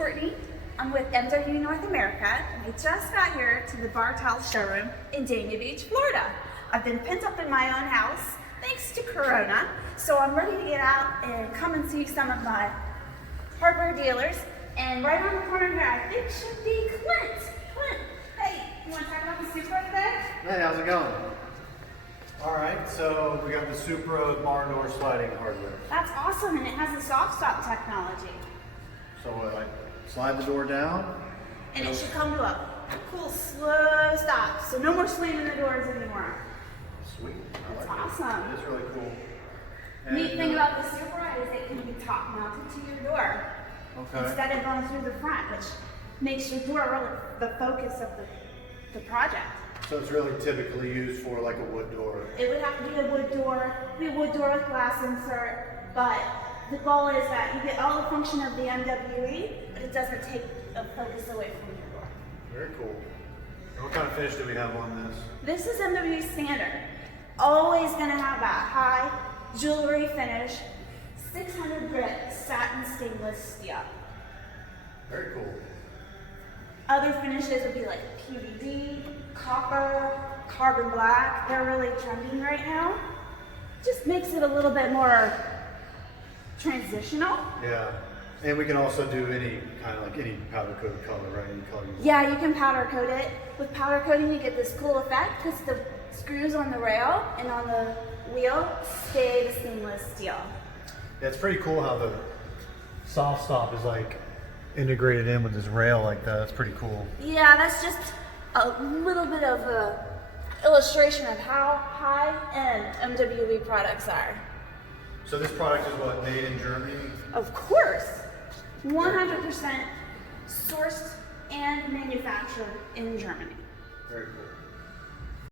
Courtney. I'm with MWE North America, and I just got here to the Bartell showroom in Dania Beach, Florida. I've been pent up in my own house thanks to Corona, so I'm ready to get out and come and see some of my hardware dealers. And right on the corner here, I think should be Clint. Clint, hey, you want to talk about the Supra today? Hey, how's it going? All right, so we got the Supra barn door sliding hardware. That's awesome, and it has the soft stop technology. So I slide the door down. And it should come to a cool, slow stop. So no more slamming the doors anymore. Sweet. That's I like awesome. It is really cool. Neat thing about the Supra is it can be top mounted to your door instead of going through the front, which makes your door really the focus of the project. So it's really typically used for like a wood door. It would have to be a wood door, with glass insert, but the goal is that you get all the function of the MWE, but it doesn't take the focus away from your door. Very cool. And what kind of finish do we have on this? This is MWE standard. Always gonna have that high jewelry finish, 600 grit satin stainless steel. Very cool. Other finishes would be like PVD, copper, carbon black. They're really trending right now. Just makes it a little bit more transitional. Yeah. And we can also do any kind of like any powder coat color, right? Any color you want. Yeah, you can powder coat it. With powder coating, you get this cool effect because the screws on the rail and on the wheel stay the stainless steel. Yeah, it's pretty cool how the soft stop is like integrated in with this rail like that. That's pretty cool. Yeah, that's just a little bit of a illustration of how high-end MWE products are. So this product is what, made in Germany? Of course, 100% sourced and manufactured in Germany. Very cool.